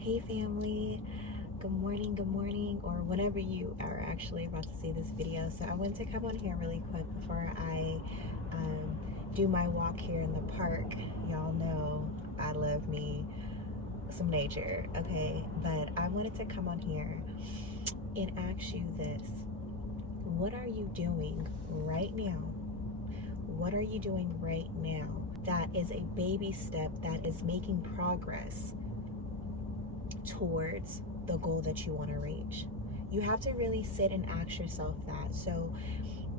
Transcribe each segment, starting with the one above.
Hey family, good morning, or whenever you are actually about to see this video. So I wanted to come on here really quick before I do my walk here in the park. Y'all know I love me some nature, okay? But I wanted to come on here and ask you this. What are you doing right now? What are you doing right now that is a baby step that is making progress towards the goal that you want to reach? You have to really sit and ask yourself that. So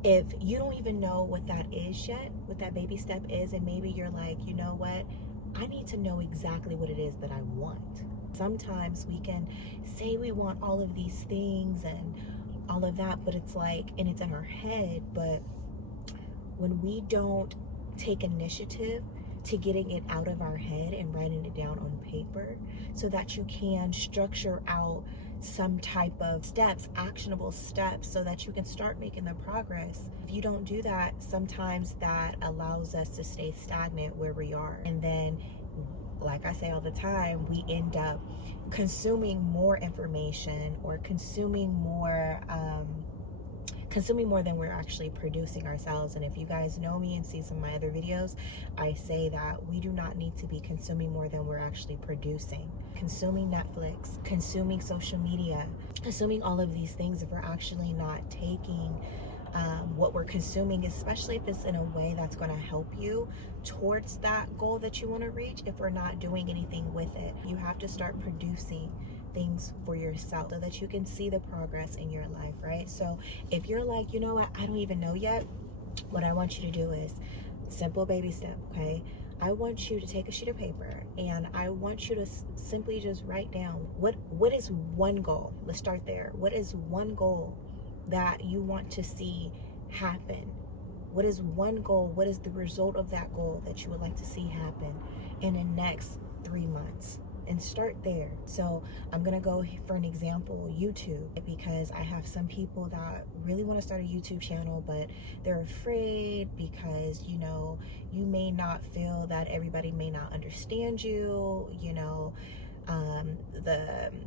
if you don't even know what that is yet, what that baby step is, and maybe you're like, you know what, I need to know exactly what it is that I want. Sometimes we can say we want all of these things and all of that, but it's like, and it's in our head, but when we don't take initiative to getting it out of our head and writing it down on paper so that you can structure out some type of steps, actionable steps, so that you can start making the progress. If you don't do that, sometimes that allows us to stay stagnant where we are. And then, like I say all the time, we end up consuming more information or consuming more than we're actually producing ourselves. And if you guys know me and see some of my other videos, I say that we do not need to be consuming more than we're actually producing. Consuming Netflix, consuming social media, consuming all of these things, if we're actually not taking what we're consuming, especially if it's in a way that's going to help you towards that goal that you want to reach, if we're not doing anything with it, you have to start producing things for yourself so that you can see the progress in your life, right? So if you're like, you know what, I don't even know yet, what I want you to do is simple baby step, okay? I want you to take a sheet of paper and I want you to simply just write down what is one goal. Let's start there. What is one goal that you want to see happen? What is one goal? What is the result of that goal that you would like to see happen in the next 3 months? And start there. So I'm gonna go for an example, YouTube, because I have some people that really want to start a YouTube channel, but they're afraid because, you know, you may not feel that everybody may not understand you, you know,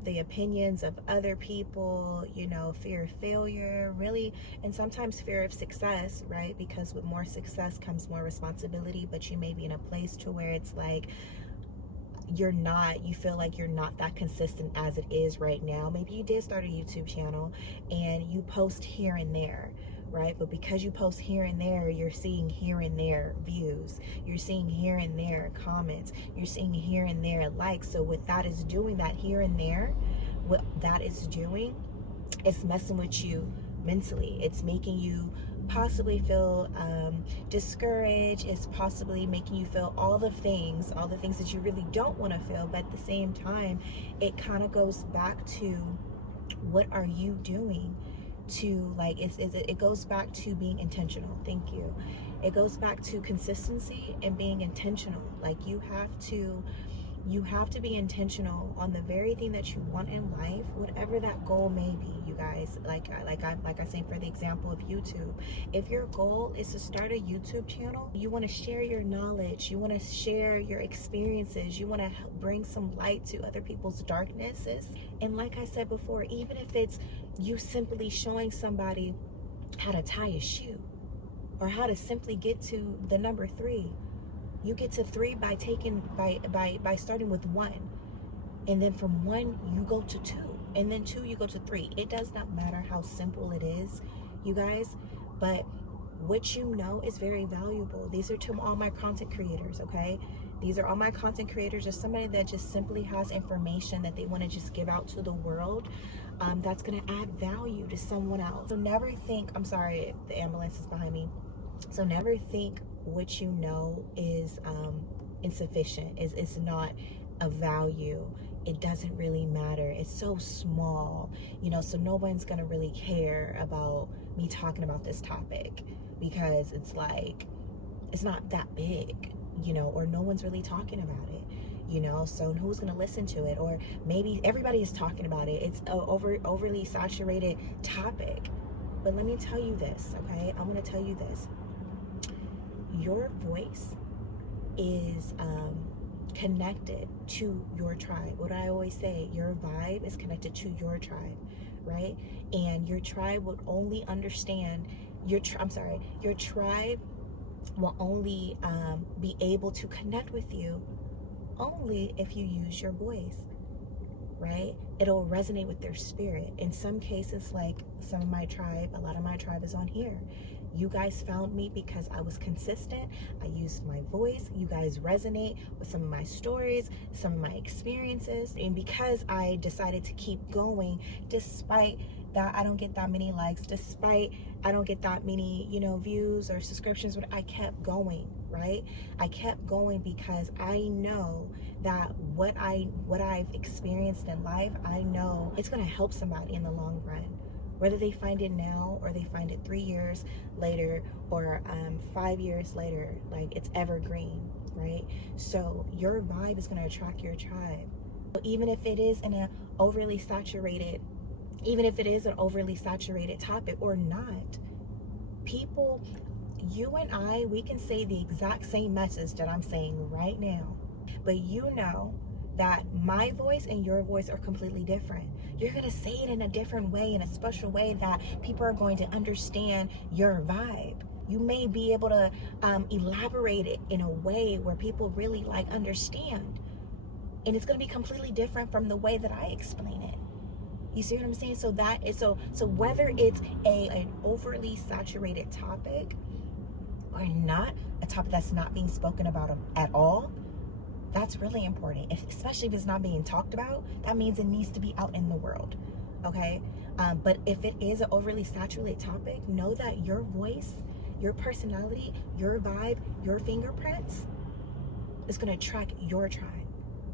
the opinions of other people, you know, fear of failure, really, and sometimes fear of success, right? Because with more success comes more responsibility, but you may be in a place to where it's like, you feel like you're not that consistent as it is right now. Maybe you did start a YouTube channel and you post here and there, right? But because you post here and there, you're seeing here and there views, you're seeing here and there comments, you're seeing here and there likes. So what that is doing, that here and there, what that is doing, it's messing with you mentally. It's making you possibly feel discouraged. It's possibly making you feel all the things that you really don't want to feel. But at the same time, it kind of goes back to, what are you doing to, like, it goes back to being intentional. Thank you. It goes back to consistency and being intentional. Like, you have to be intentional on the very thing that you want in life, whatever that goal may be, you guys. Like I say, for the example of YouTube, if your goal is to start a YouTube channel, you want to share your knowledge, you want to share your experiences, you want to bring some light to other people's darknesses. And like I said before, even if it's you simply showing somebody how to tie a shoe or how to simply get to the number 3. You get to 3 by starting with 1, and then from 1 you go to 2, and then 2 you go to 3. It does not matter how simple it is, you guys, but what you know is very valuable. These are to all my content creators, okay? These are all my content creators, or somebody that just simply has information that they want to just give out to the world, that's going to add value to someone else. So never think, I'm sorry, the ambulance is behind me. So never think what you know is insufficient, is not a value. It doesn't really matter. It's so small, you know, so no one's gonna really care about me talking about this topic because it's like, it's not that big, you know, or no one's really talking about it, you know, so who's gonna listen to it? Or maybe everybody is talking about it. It's a overly saturated topic. But let me tell you this, okay? I'm gonna tell you this. Your voice is connected to your tribe. What I always say, your vibe is connected to your tribe, right? And your tribe will only understand your tribe will only be able to connect with you only if you use your voice, right? It'll resonate with their spirit. In some cases, like some of my tribe, a lot of my tribe is on here. You guys found me because I was consistent. I used my voice. You guys resonate with some of my stories, some of my experiences. And because I decided to keep going, despite that I don't get that many likes, despite I don't get that many, views or subscriptions, but I kept going, right? I kept going because I know that what I've experienced in life, I know it's going to help somebody in the long run. Whether they find it now or they find it 3 years later or 5 years later, like, it's evergreen, right? So your vibe is going to attract your tribe. Even if it is an overly saturated topic or not, people, you and I, we can say the exact same message that I'm saying right now, but that my voice and your voice are completely different. You're going to say it in a different way, in a special way that people are going to understand your vibe. You may be able to elaborate it in a way where people really understand. And it's going to be completely different from the way that I explain it. You see what I'm saying? So whether it's an overly saturated topic or not, a topic that's not being spoken about at all, that's really important. Especially if it's not being talked about, that means it needs to be out in the world, okay? But if it is an overly saturated topic, know that your voice, your personality, your vibe, your fingerprints is going to attract your tribe.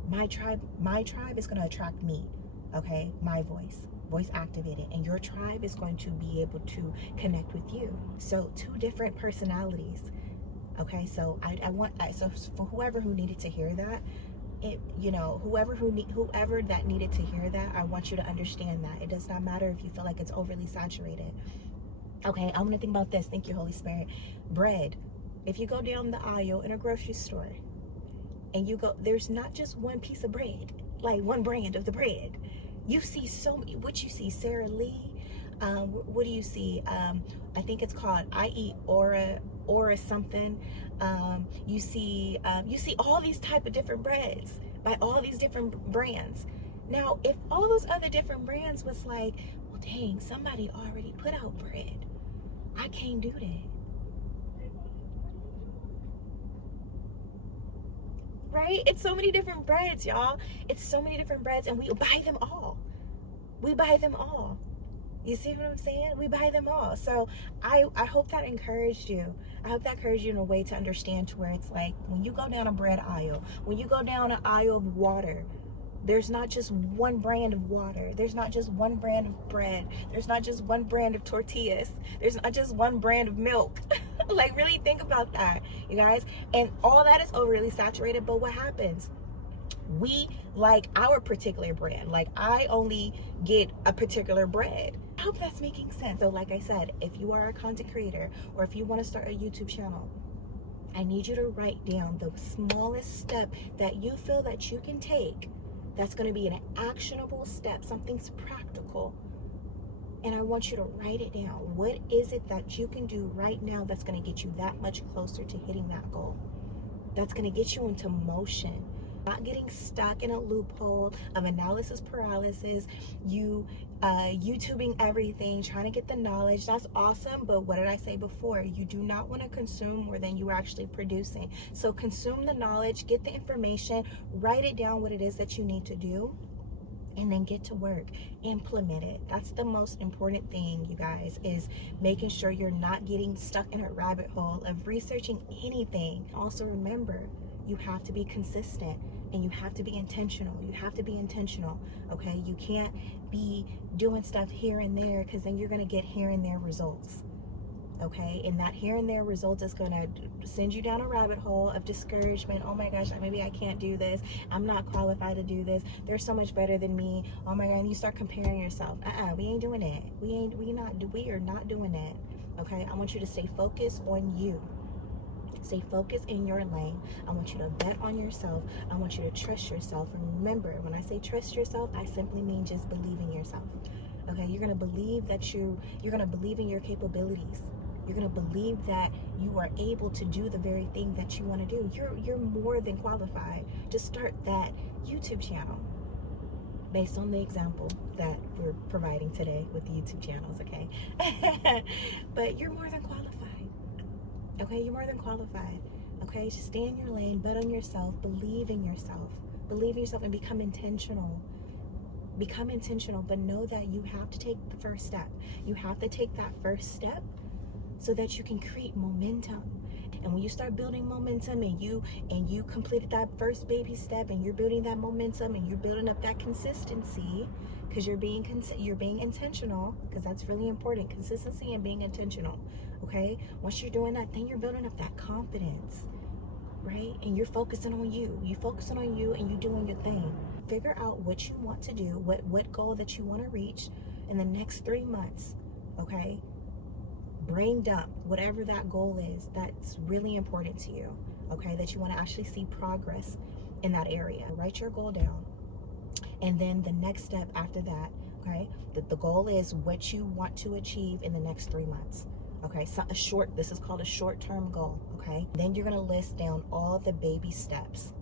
My tribe is going to attract me, okay? My voice activated, and your tribe is going to be able to connect with you. So 2 different personalities. Okay, so so for whoever who needed to hear that, whoever that needed to hear that, I want you to understand that it does not matter if you feel like it's overly saturated. Okay, I want to think about this. Thank you, Holy Spirit. Bread. If you go down the aisle in a grocery store and there's not just one piece of bread, like one brand of the bread. You see so many. What you see, Sara Lee. What do you see? I think it's called I Eat Aura something. You see all these type of different breads by all these different brands. Now, if all those other different brands was like, well, dang, somebody already put out bread, I can't do that. Right? It's so many different breads, y'all. It's so many different breads, and we buy them all. You see what I'm saying? We buy them all. So I hope that encouraged you. I hope that encouraged you in a way to understand, to where it's like, when you go down a bread aisle, when you go down an aisle of water, there's not just one brand of water. There's not just one brand of bread. There's not just one brand of tortillas. There's not just one brand of milk. Like, really think about that, you guys. And all that is overly saturated, but what happens? We like our particular brand. Like, I only get a particular bread. I hope that's making sense. So like I said, if you are a content creator or if you want to start a YouTube channel, I need you to write down the smallest step that you feel that you can take that's going to be an actionable step, something's practical. And I want you to write it down. What is it that you can do right now that's going to get you that much closer to hitting that goal? That's going to get you into motion. Not getting stuck in a loophole of analysis paralysis, YouTubing everything, trying to get the knowledge. That's awesome, but what did I say before? You do not want to consume more than you are actually producing. So consume the knowledge, get the information, write it down what it is that you need to do, and then get to work. Implement it. That's the most important thing, you guys, is making sure you're not getting stuck in a rabbit hole of researching anything. Also remember, you have to be consistent and you have to be intentional. Okay? You can't be doing stuff here and there, because then you're going to get here and there results. Okay? And that here and there results is going to send you down a rabbit hole of discouragement. Oh my gosh, maybe I can't do this. I'm not qualified to do this. They're so much better than me. Oh my God, and you start comparing yourself. We ain't doing that. We are not doing that. Okay? I want you to stay focused on you. Stay focused in your lane. I want you to bet on yourself. I want you to trust yourself. And remember, when I say trust yourself, I simply mean just believe in yourself. Okay, you're gonna believe that you're gonna believe in your capabilities. You're gonna believe that you are able to do the very thing that you want to do. You're more than qualified to start that YouTube channel based on the example that we're providing today with the YouTube channels, okay? But you're more than qualified. Okay, you're more than qualified. Okay, just stay in your lane, bet on yourself, believe in yourself, and become intentional. Become intentional, but know that you have to take the first step. You have to take that first step so that you can create momentum. And when you start building momentum and you completed that first baby step and you're building that momentum and you're building up that consistency, because you're being intentional, because that's really important, consistency and being intentional. Okay, once you're doing that, then you're building up that confidence, right? And you're focusing on you. You focusing on you and you doing your thing. Figure out what you want to do, what goal that you want to reach in the next 3 months. Okay, brain dump whatever that goal is that's really important to you. Okay, that you want to actually see progress in that area. Write your goal down, and then the next step after that, okay, the goal is what you want to achieve in the next 3 months. Okay, so this is called a short-term goal. Okay, then you're going to list down all the baby steps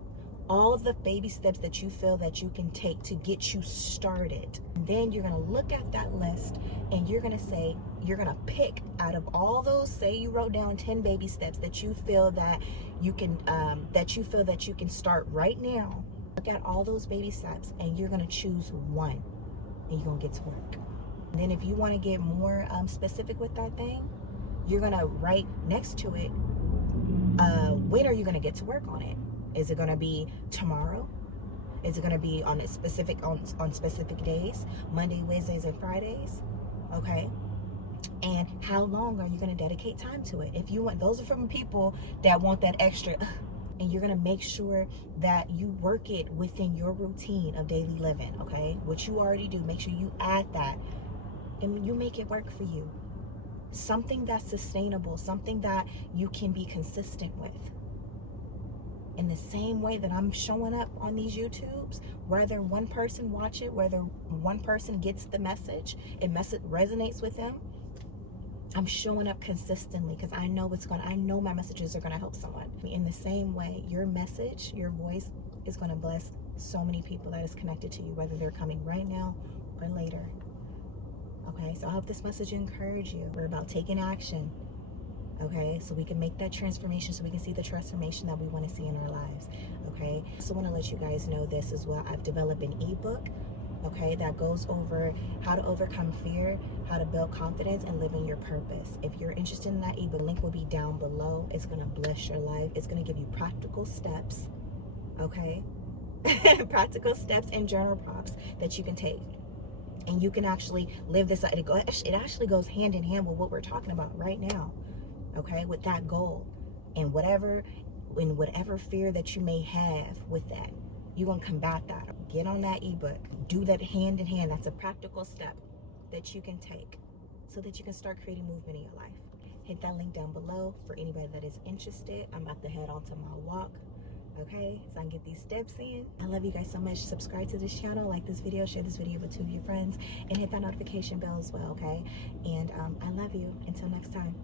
that you feel that you can take to get you started. And then you're going to look at that list and you're going to pick out of all those, say you wrote down 10 baby steps that you feel that you can start right now. Look at all those baby steps and you're going to choose one and you're going to get to work. And then if you want to get more specific with that thing, you're going to write next to it, when are you going to get to work on it? Is it going to be tomorrow? Is it going to be on specific days, Monday, Wednesdays, and Fridays? Okay. And how long are you going to dedicate time to it? If you want, those are from people that want that extra, and you're going to make sure that you work it within your routine of daily living. Okay. What you already do, make sure you add that and you make it work for you. Something that's sustainable, something that you can be consistent with. In the same way that I'm showing up on these YouTubes, whether one person watch it, whether one person gets the message, resonates with them, I'm showing up consistently because I know my messages are gonna help someone. In the same way, your message, your voice is gonna bless so many people that is connected to you, whether they're coming right now or later. Okay, so I hope this message encouraged you. We're about taking action. Okay, so we can make that transformation, so we can see the transformation that we want to see in our lives. Okay, so I want to let you guys know this as well. I've developed an ebook, okay, that goes over how to overcome fear, how to build confidence, and live in your purpose. If you're interested in that ebook, the link will be down below. It's going to bless your life. It's going to give you practical steps, okay, practical steps and journal prompts that you can take. And you can actually live this. It actually goes hand in hand with what we're talking about right now. Okay, with that goal and whatever fear that you may have with that, you're going to combat that. Get on that ebook. Do that hand in hand. That's a practical step that you can take so that you can start creating movement in your life. Hit that link down below for anybody that is interested. I'm about to head on to my walk. Okay, so I can get these steps in. I love you guys so much. Subscribe to this channel, like this video, share this video with 2 of your friends, and hit that notification bell as well, okay? And I love you. Until next time.